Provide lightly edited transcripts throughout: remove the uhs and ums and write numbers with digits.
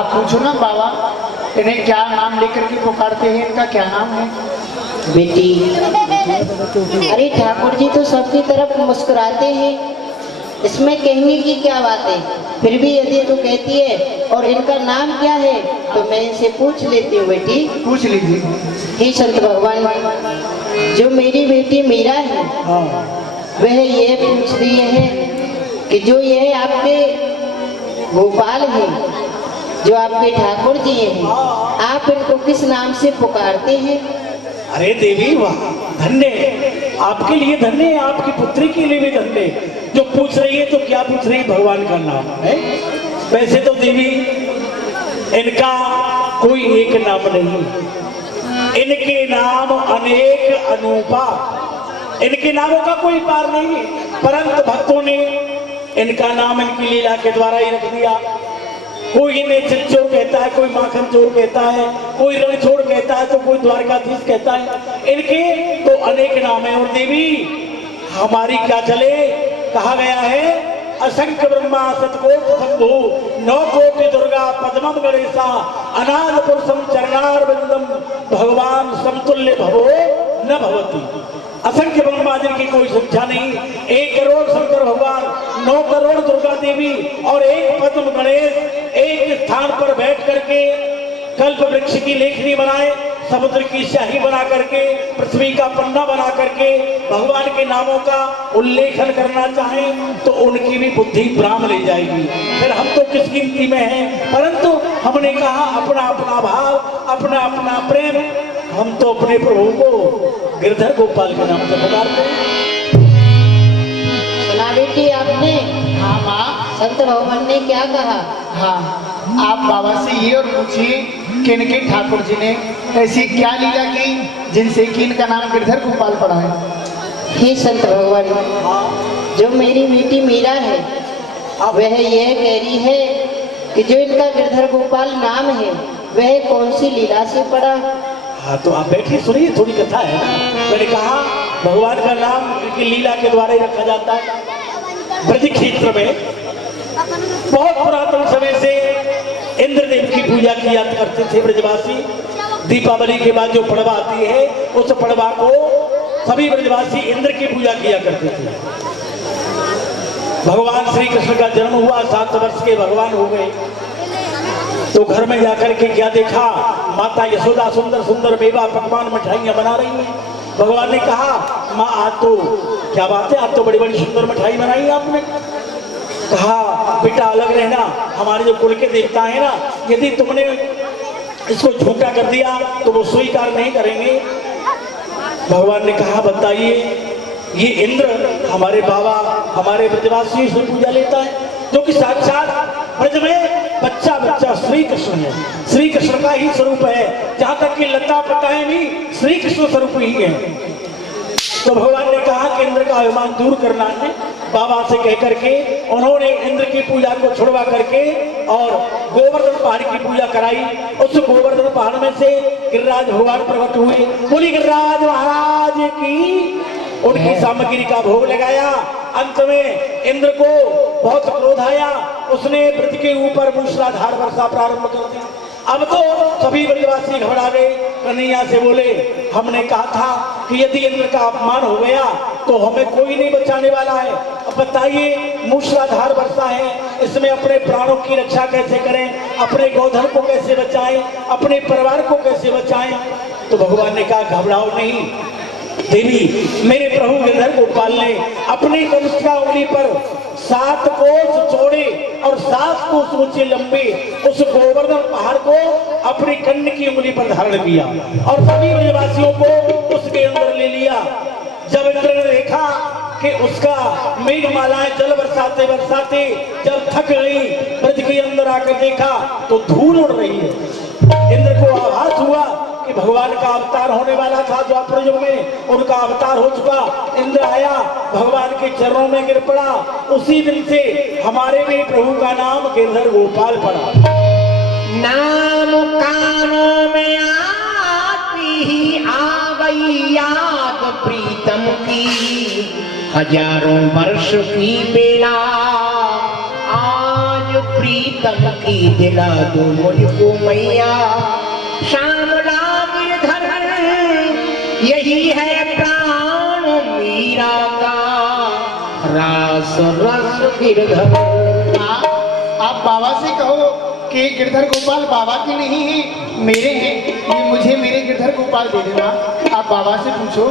आप पूछो ना बाबा, इन्हें क्या नाम लेकर के पुकारते हैं, इनका क्या नाम है? बेटी, अरे ठाकुर जी तो सबकी तरफ मुस्कुराते हैं, इसमें कहने की क्या बात है? फिर भी यदि तू कहती है और इनका नाम क्या है तो मैं इनसे पूछ लेती हूँ। बेटी पूछ लीजिए। हे संत भगवान, जो मेरी बेटी मीरा है वह ये पूछ रही है कि जो यह आपके गोपाल है, जो आपके ठाकुर जी हैं, आप इनको किस नाम से पुकारते हैं? अरे देवी वाह, धन्य, आपके लिए धन्य, आपकी पुत्री के लिए भी धन्य। जो पूछ रही है तो क्या पूछ रही है? भगवान का नाम है। वैसे तो देवी इनका कोई एक नाम नहीं, इनके नाम अनेक अनूपा, इनके नामों का कोई पार नहीं है। परंतु भक्तों ने इनका नाम इनकी लीला के द्वारा ही रख दिया। कोई इन्हें चिच्चोर कहता है, कोई माखन चोर कहता है, कोई रणछोड़ कहता है, तो कोई द्वारकाधीश कहता है। इनके तो अनेक नाम है। और देवी हमारी क्या चले, कहा गया है असंख्य ब्रह्मा सतकोट शंभु 9 कोटि दुर्गा पद्मम गणेशा अनाथ पुरुषम चरणारविंदम भगवान समतुल्य भवो न भवति। असंख्य ब्रह्मा जिनकी कोई संख्या नहीं, 1 करोड़ शंकर भगवान, 9 करोड़ दुर्गा देवी और 1 पद्म गणेश एक स्थान पर बैठ करके कल्प वृक्ष की लेखनी बनाए, समुद्र की स्याही बना करके, पृथ्वी का पन्ना बना करके भगवान के नामों का उल्लेखन करना चाहें तो उनकी भी बुद्धि भ्राम ले जाएगी। फिर हम तो किस गिनती में हैं? परंतु हमने कहा अपना अपना भाव, अपना अपना प्रेम, हम तो अपने प्रभु को गिरधर गोपाल के नाम से पुकारते हैं। सुना बेटी आपने? हाँ माँ। संत भगवान ने क्या कहा? हाँ, आप बाबा से ये और पूछिए कि इनके ठाकुर जी ने ऐसी क्या लीला की जिनसे कि इनका नाम गिरधर गोपाल पड़ा है। हे संत भगवान, जो मेरी बेटी मीरा है वह यह कह रही है कि जो इनका गिरधर गोपाल नाम है वह कौन सी लीला से पड़ा? हाँ तो आप बैठिए, सुनिए, थोड़ी कथा है ना। मैंने कहा भगवान का नाम की लीला के द्वारा ही रखा जाता है। ब्रज क्षेत्र में बहुत पुरातन समय से इंद्रदेव की पूजा किया करते थे ब्रजवासी। दीपावली के बाद जो पड़वा आती है उस पड़वा को सभी ब्रजवासी इंद्र की पूजा किया करते थे। भगवान श्री कृष्ण का जन्म हुआ, 7 वर्ष के भगवान हो गए तो घर में जाकर के क्या देखा, माता यशोदा सुंदर सुंदर मेवा पकवान मिठाइयां बना रही है। भगवान ने कहा माँ आज तो क्या बात है, आज तो बड़ी बड़ी सुंदर मिठाई बनाई आपने। कहा बेटा अलग रहना, हमारे जो कुल के देवता है ना, यदि तुमने इसको झूठा कर दिया तो वो स्वीकार नहीं करेंगे। भगवान ने कहा बताइए, ये इंद्र हमारे बाबा हमारे ब्रजवासियों से पूजा लेता है, जो कि साक्षात ब्रज में बच्चा बच्चा श्री कृष्ण है, श्री कृष्ण का ही स्वरूप है। जहां तक कि लता पटाएं भी श्री कृष्ण स्वरूप ही है। तो भगवान ने कहा कि इंद्र का अभिमान दूर करना है। बाबा से कह करके उन्होंने इंद्र की पूजा को छुड़वा करके और गोवर्धन पहाड़ की पूजा कराई। उस गोवर्धन पहाड़ में से गिरिराज भगवान प्रकट हुए। बोली गिरिराज महाराज की। उनकी सामग्री का भोग लगाया। अंत में इंद्र को बहुत क्रोध आया, उसने ब्रज के ऊपर मूसलाधार वर्षा प्रारंभ कर दी। अब तो सभी ब्रजवासी घबरा गए। कन्हैया से बोले हमने कहा था कि यदि इंद्र का अपमान हो गया तो हमें कोई नहीं बचाने वाला है। अब बताइए मूसलाधार वर्षा है, इसमें अपने प्राणों की रक्षा कैसे करें, अपने गोधन को कैसे बचाएं, अपने परिवार को कैसे बचाएं। तो भगवान ने कहा घबराओ नहीं देवी, मेरे प्रभु गिरधर गोपाल ने अपनी कनिष्ठा उंगली पर 7 कोस चौड़े और 7 कोस ऊंचे लंबे उस गोवर्धन पहाड़ को अपनी कन्या की उंगली पर धारण किया और सभी ब्रजवासियों को उसके अंदर ले लिया। जब इंद्र ने देखा कि उसका मेघमालाएं जल बरसाते बरसाते जब थक गई, ब्रज के अंदर आकर देखा तो धूल उड़ रही है। इंद्र को आभास हुआ कि भगवान का अवतार होने वाला था, द्वापर युग में उनका अवतार हो चुका। इंद्र आया, भगवान के चरणों में गिर पड़ा। उसी दिन से हमारे भी प्रभु का नाम गिरधर गोपाल पड़ा। नाम कानों में आती ही आ गई याद प्रीतम की, हजारों वर्ष की बेला आज प्रीतम की दिला दो मुझको मैया, श्याम राम गिरधर यही है प्राण मीरा का, रास रस गिरधर। आप बाबा से कहो कि गिरधर गोपाल बाबा के नहीं है, मेरे हैं, ये मुझे मेरे गिरधर गोपाल दे देना। आप बाबा से पूछो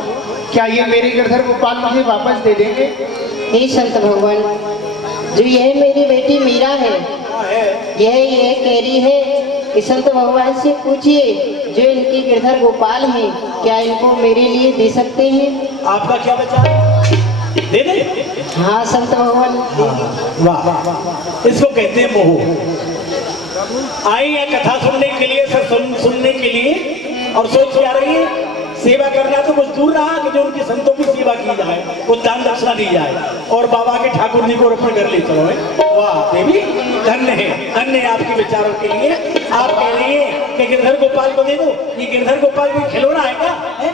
क्या ये मेरे गिरधर गोपाल मुझे वापस दे देंगे? हे संत भगवान, जो यह मेरी बेटी मीरा है, यह कह रही है कि संत भगवान से पूछिए जो इनके गिरधर गोपाल हैं, क्या इनको मेरे लिए दे सकते हैं? आपका क्या विचार है? दे दे? हाँ संत भगवान। वाह, इसको कहते हैं मोह। आई है कथा सुनने के लिए, सब सुनने के लिए, और सोच क्या रही है सेवा करना तो कुछ दूर रहा कि जो उनके संतों की सेवा की जाए, वो दान दक्षिणा दी जाए और बाबा के ठाकुर जी को अर्पण कर ले चलो है। वाह देवी, धन्य है, धन्य है आपके विचारों के लिए। आप कह रही है कि गिरधर गोपाल को दे दो। ये गिरधर गोपाल कोई खिलौना है क्या है?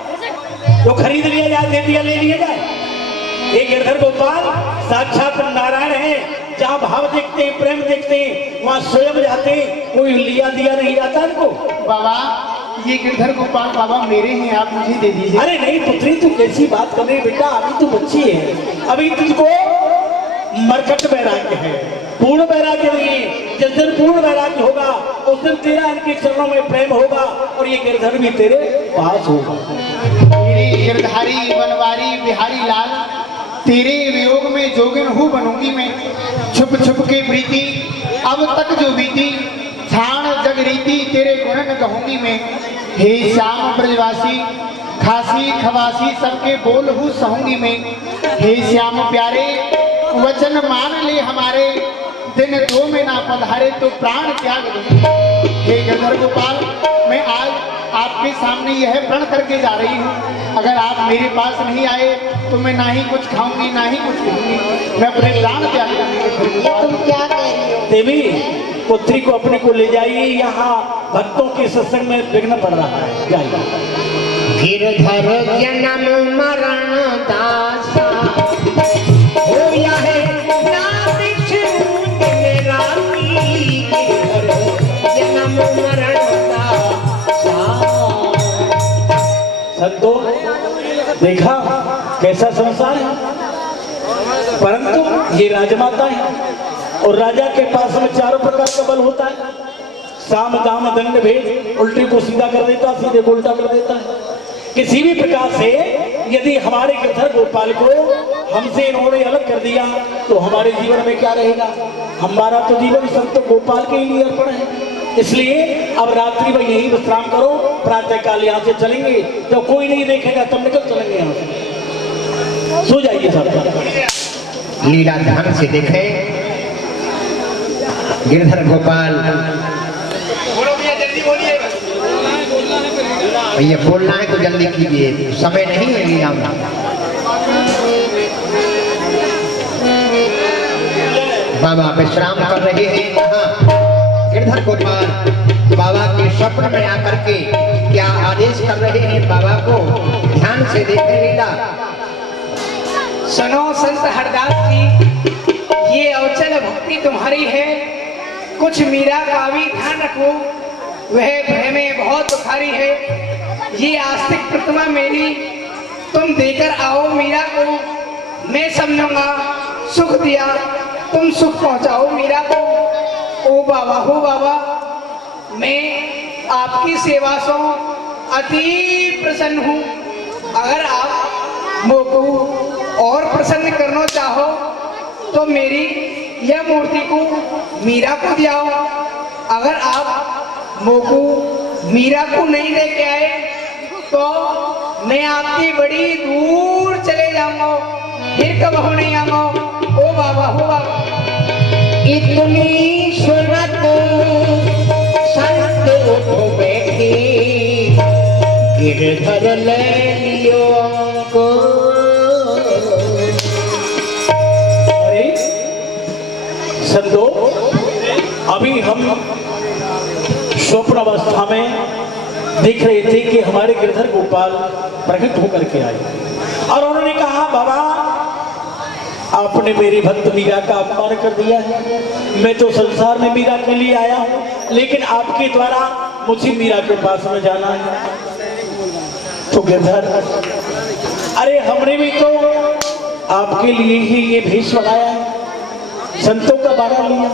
तो खरीद लिया जाए, दे दिया ले लिया जाए? ये गिरधर गोपाल साक्षात नारायण है। जहाँ भाव देखते हैं, प्रेम देखते हैं, वहाँ स्वयं जाते हैं, कोई लिया दिया नहीं जाता इनको। बाबा ये गिरधर गोपाल बाबा मेरे हैं, आप मुझे दे दीजिए। अरे नहीं पुत्री, तू कैसी बात कर रही बेटा, अभी तू बच्ची है, अभी तुझको मरकट वैराग्य है, पूर्ण वैराग्य नहीं है। जिस दिन पूर्ण वैराग्य होगा उस दिन तेरा इनके चरणों में प्रेम होगा और ये गिरधर भी तेरे पास होगा। मेरे गिरधारी बनवारी बिहारी लाल, तेरे वियोग में जोगिन हूँ बनूंगी मैं, छुप छुप के प्रीति अब तक जो बीती, छाण जग रीति तेरे गुणन कहूंगी मैं। हे श्याम ब्रजवासी खासी खवासी सबके बोल हूँ सहूंगी मैं। हे श्याम प्यारे वचन मान ले हमारे, दिन दो में ना पधारे तो प्राण त्याग दूंगी। हे गिरधर गोपाल, मैं आज आपके सामने यह प्रण करके जा रही हूँ, अगर आप मेरे पास नहीं आए तो मैं ना ही कुछ खाऊंगी ना ही कुछ पीऊंगी, मैं अपने प्राण त्याग दूंगी। ये तुम क्या कह रही हो? देवी, पुत्री को अपने को ले जाइए, यहाँ भक्तों के सत्संग में विघ्न पड़ रहा है, जाइए। गिरधर जन्म मरण दासा होया है ना बिछू दिन राती, गिरधर जन्म मरण दासा। संतो देखा कैसा संसार है, परंतु ये राजमाता है और राजा के पास में चारों प्रकार का बल होता है। साम दाम दंड भेद, उल्टे को सीधा कर देता, सीधे को उल्टा कर देता है। किसी भी प्रकार से यदि हमारे गिरधर गोपाल को हमसे इन्होंने अलग कर दिया तो हमारे जीवन में क्या रहेगा? हमारा तो जीवन संत गोपाल के ही लिए अर्पण है। इसलिए अब रात्रि में यही विश्राम करो, प्रातः काल यहाँ से चलेंगे, जब कोई नहीं देखेगा तब निकल चलेंगे यहाँ से। सो जाइए सब। लीला ध्यान से देखे गिरधर गोपाल। भैया बोलना है तो जल्दी कीजिए, समय नहीं है लीला में। बाबा विश्राम कर रहे हैं यहाँ। गिरधर गोपाल बाबा के स्वप्न में आकर के क्या आदेश कर रहे हैं बाबा को, ध्यान से देखें लीला। सुनो संत हरदास जी, ये अवचल भक्ति तुम्हारी है, कुछ मीरा का भी ध्यान रखो, वह भय में बहुत दुखारी है। ये आस्तिक प्रतिमा मेरी तुम देकर आओ मीरा को, मैं समझूंगा सुख दिया, तुम सुख पहुंचाओ मीरा को। ओ बाबा हो बाबा, मैं आपकी सेवा से अति प्रसन्न हूँ। अगर आप मोको और प्रसन्न करना चाहो तो मेरी यह मूर्ति को मीरा को दियाओ। अगर आप मोको मीरा को नहीं लेके आए तो मैं आपकी बड़ी दूर चले जाऊंगा, फिर कब नहीं आऊंगा। ओ बाबा हो बाबा। इतनी सूरत संत उठ बैठे, गिरधर ले लियो को। अरे संतो, अभी हम स्वप्न अवस्था में देख रहे थे कि हमारे गिरधर गोपाल प्रकट होकर के आए और उन्होंने कहा बाबा आपने मेरी भक्त मीरा का अपमान कर दिया है। मैं तो संसार में मीरा के लिए आया हूँ, लेकिन आपके द्वारा मुझे मीरा के पास में जाना है। तो गिरधर, अरे हमने भी तो आपके लिए ही ये भेष बनाया है, संतों का बारा लिया,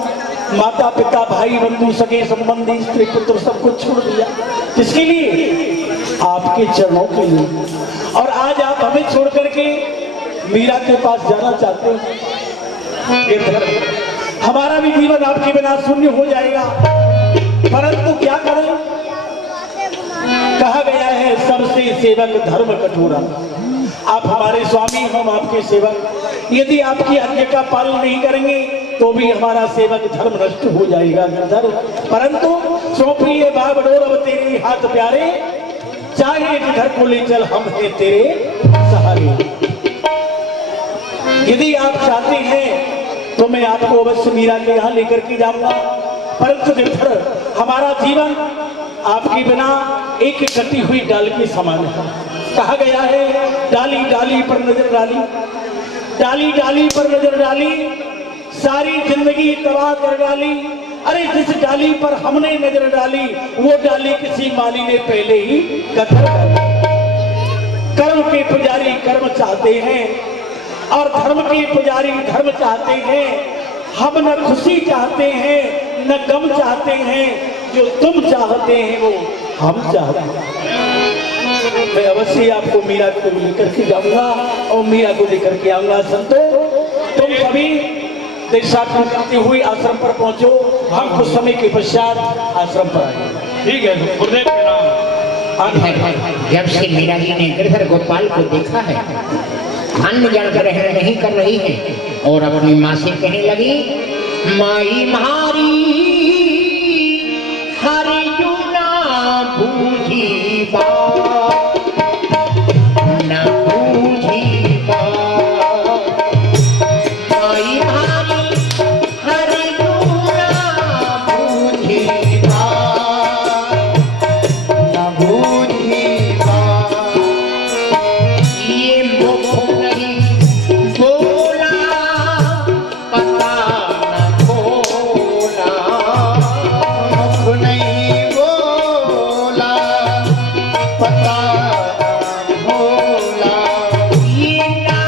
माता पिता भाई बंधु सगे संबंधी स्त्री पुत्र सब कुछ छोड़ दिया। किसके लिए? आपके चरणों के लिए। और आज आप हमें छोड़ करके मीरा के पास जाना चाहते हो। गिरधर, हमारा भी जीवन आपके बिना शून्य हो जाएगा, परंतु क्या करें? कहा गया है सबसे सेवक धर्म कठोरा। आप हमारे स्वामी, हम आपके सेवक। यदि आपकी आज्ञा का पालन नहीं करेंगे तो भी हमारा सेवक धर्म नष्ट हो जाएगा गिरधर। परंतु सौंपिए बागडोर अब तेरे हाथ प्यारे, चाहे जिधर को ले चल हम हैं तेरे सहारे। यदि आप चाहते हैं तो मैं आपको अवश्य मीरा के यहाँ लेकर के जाऊंगा, परंतु गिरधर, हमारा जीवन आपके बिना एक कटी हुई डाल के समान है। कहा गया है डाली डाली पर नजर डाली, डाली डाली पर नजर डाली, सारी जिंदगी तबाह कर डाली। अरे जिस डाली पर हमने नजर डाली वो डाली किसी माली ने पहले ही कतर डाली। कर्म के पुजारी कर्म चाहते हैं और धर्म के पुजारी धर्म चाहते हैं। हम न खुशी चाहते हैं न गम चाहते हैं, जो तुम चाहते हैं वो हम चाहते हैं। मैं अवश्य आपको मीरा को लेकर के जाऊंगा और मीरा को लेकर के आऊंगा। संतो, तुम सभी दीक्षाटन करते हुए आश्रम पर पहुंचो, हम कुछ समय के पश्चात आश्रम पर आएंगे। ठीक है गुरुदेव के नाम। जब से मीरा जी ने गिरधर गोपाल को देखा है, अन्न जल ग्रहण नहीं कर रही है और अपनी माँ से कहने लगी, माई मारी हरि ना बूझी बात, ना बूझी बात, माई मारी हरि ना बूझी बात, ना बूझी बात। ये मुख नहीं बोला पता न खोला, मुख नहीं बोला पता भोला। ये ना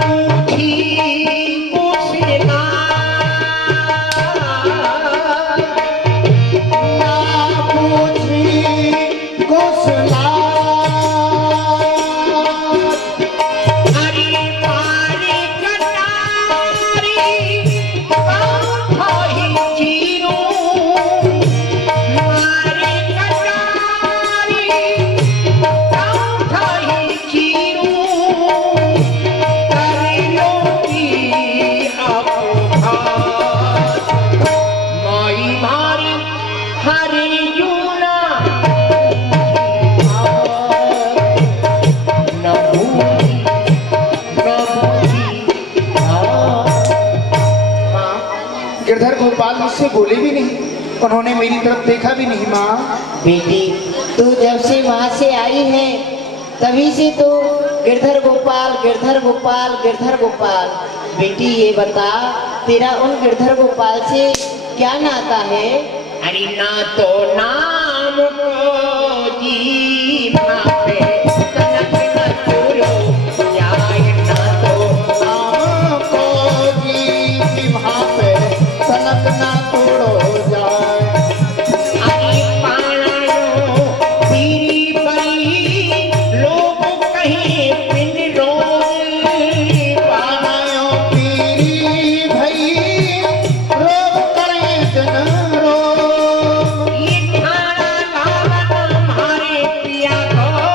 पूछी पूछना, ना पूछी कुशला, हरी मारी कटारी बांधो ही चीरू, मारी कटारी बांधो ही चीरू, करियो की अपघात, माई मारी हरी जूना न भूली न भूली। माँ, गिरधर गोपाल मुझसे बोले भी नहीं, उन्होंने मेरी तरफ देखा भी नहीं। माँ, बेटी, तू जब से वहाँ से आई है तभी से तो गिरधर गोपाल गिरधर गोपाल गिरधर गोपाल। बेटी ये बता, तेरा उन गिरधर गोपाल से क्या नाता है? अरे ना तो नाम को जीभा पे तनक न तुरो जाए, ना तो नाम को जी वहाँ पे तनक ना तोड़ो जाए। अरे पाणो पीरी परी लोग कहीं पिन रोए, पानायो पीरी भई रोग करे दिन रोग। ये खाना लावन हमारे पिया को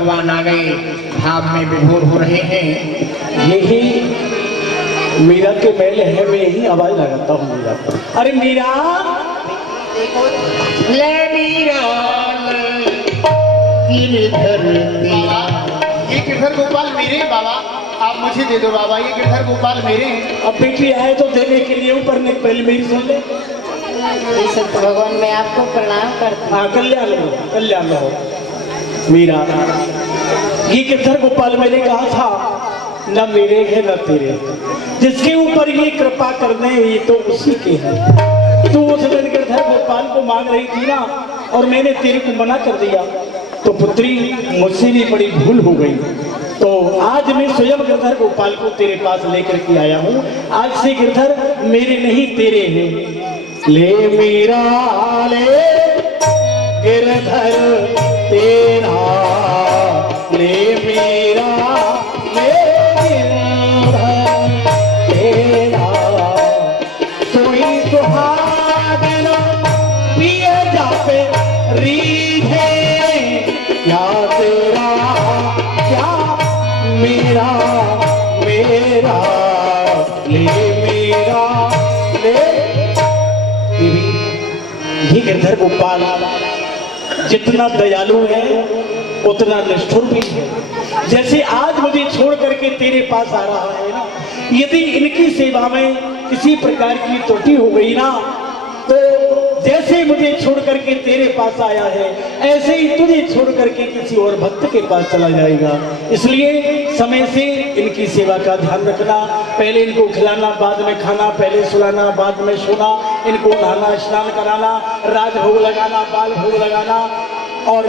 भगवान आ गए, भाव में विभोर हो रहे हैं। यही मीरा के मेले है, मैं यही आवाज लगाता हूँ मीरा को। अरे मीरा, ले मीरा गिरधर तेरा। ये गिरधर गोपाल मेरे हैं बाबा, आप मुझे दे दो बाबा, ये गिरधर गोपाल मेरे हैं। अब बेटी आए तो देने के लिए ऊपर ने पहले मेरी सुन ले। संत भगवान मैं आपको प्रणाम करती हूँ। हाँ, कल्याण हो मीरा। ये गिरधर गोपाल मैंने कहा था न मेरे है न तेरे, जिसके ऊपर ये कृपा करने ये तो उसी के है। तू उस दिन गिरधर गोपाल को मांग रही थी ना, और मैंने तेरे को मना कर दिया, तो पुत्री मुझसे भी बड़ी भूल हो गई। तो आज मैं स्वयं गिरधर गोपाल को तेरे पास लेकर के आया हूँ। आज से गिरधर मेरे नहीं तेरे हैं। ले मीरा ले गिरधर तेरा, ले मीरा ले गिरधर तेरा। सोई सुहागन पिए जापे रीझे, क्या तेरा क्या मेरा मेरा, ले मेरा ले। ये गिरधर गोपाल जितना दयालु है उतना निष्ठुर भी है। जैसे आज मुझे छोड़ करके तेरे पास आ रहा है ना, यदि इनकी सेवा में किसी प्रकार की त्रुटि हो गई ना, तो जैसे मुझे छोड़ करके तेरे पास आया है, ऐसे ही तुझे छोड़ करके किसी और भक्त के पास चला जाएगा। इसलिए समय से इनकी सेवा का ध्यान रखना, पहले इनको खिलाना, बाद में खाना, पहले सुलाना, बाद में सोना, इनको नहाना, स्नान कराना, राजभोग लगाना, बाल भोग लगाना और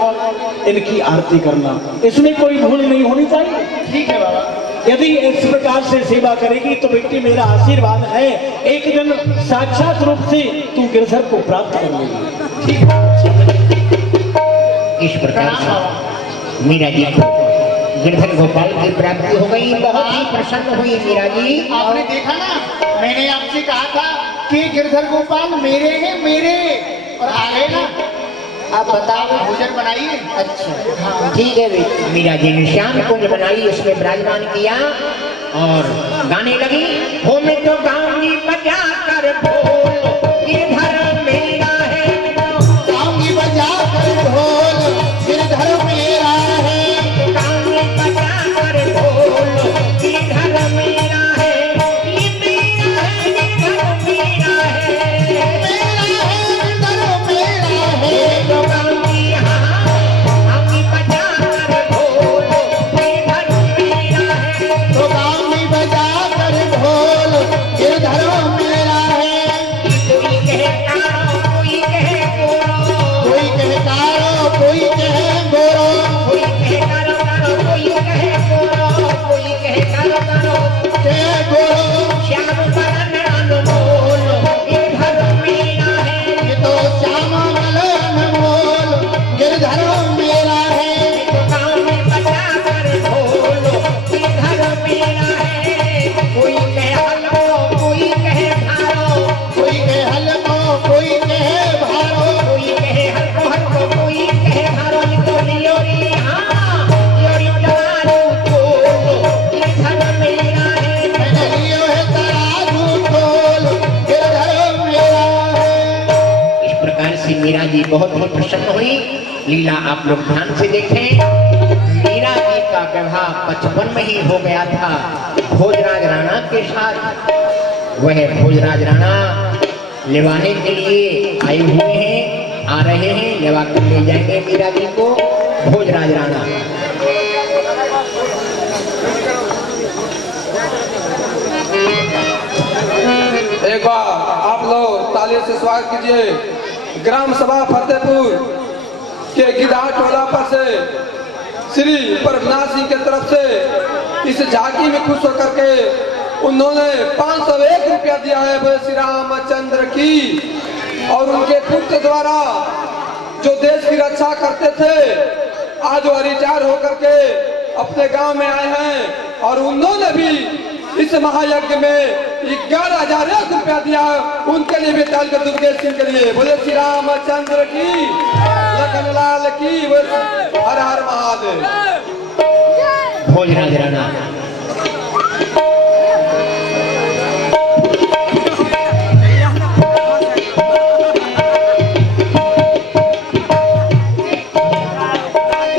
इनकी आरती करना, इसमें कोई भूल नहीं होनी चाहिए। ठीक है बाबा। यदि इस प्रकार से सेवा करेगी तो बेटी मेरा आशीर्वाद है, एक दिन साक्षात रूप से तू गिरधर को प्राप्त कर लेगी। ठीक है। इस प्रकार से मीरा जी को गिरधर गोपाल की प्राप्ति हो गई। बहुत ही प्रसन्न हुई मीरा जी। आपने देखा ना, मैंने आपसे कहा था कि गिरधर गोपाल मेरे हैं मेरे, और आ गए ना। आप बताओ। भोजन बनाइए। अच्छा ठीक है बेटी। मीरा जी ने श्याम कुंज बनाई, उसमें विराजमान किया और गाने लगी। हो में तो गाँगी बजा कर ढोल, गिरधर मेरा है। गाँगी बजा कर ढोल, गिरधर मेरा है। गाँगी बजा कर ढोल, गिरधर मेरा है। ये मेरा है, गिरधर मेरा है। मेरा है, गिरधर मेरा है। तो गाँगी गाँगी बजा कर ढोल, गिरधर मेरा है। तो गाँगी बजा कर ढोल, गिरधर मेरा है। कोई कहे कारो, कोई कहे गोरो, कोई कहे कारो, कोई कहे गोरो, कोई कहे कारो कारो, कोई कहे गोरो, कोई कहे कारो कारो। कहे गोरो। श्याम बरन अनमोल, गिरधर मेरा है। ये तो श्याम बलन मोल, गिरधर मेरा है। तो गाँव में बजा कर ढोल, गिरधर मेरा है। कोई कहे हलको, कोई कहे भारो, कोई कहे हलको, कोई कहे भारो, कोई कहे हलको हलको, कोई कहे भारो। तो लियोरी हाँ लियोरी तराजू तोल, गिरधर मेरा है। मैंने लियो है तराजू तोल, गिरधर मेरा है। इस प्रकार से मीरा जी बहुत ही प्रसन्न हुई। लीला आप लोग ध्यान से देखें। मीरा जी का विवाह 55 में ही हो गया था भोजराज राणा के साथ। वह भोजराज राणा लेवाने के लिए आए हुए हैं, आ रहे हैं, लेवा कर ले जाएंगे मीरा जी को भोजराज राणा। एक बार आप लोग ताली से स्वागत कीजिए ग्राम सभा फतेहपुर के गिदार टोला पर से श्री परमनाथ सिंह के तरफ से इस झांकी में खुश होकर के उन्होंने 501 रुपया दिया है बोले श्री रामचंद्र की। और उनके पुत्र द्वारा जो देश की रक्षा करते थे, आज वो रिटायर होकर के अपने गांव में आए हैं और उन्होंने भी इस महायज्ञ में 11,001 रुपया दिया। उनके लिए भी ताल कर दुर्गेश सिंह के लिए बोले श्री रामचंद्र की, लखनलाल की, हर हर महादेव। भोजनाधिराज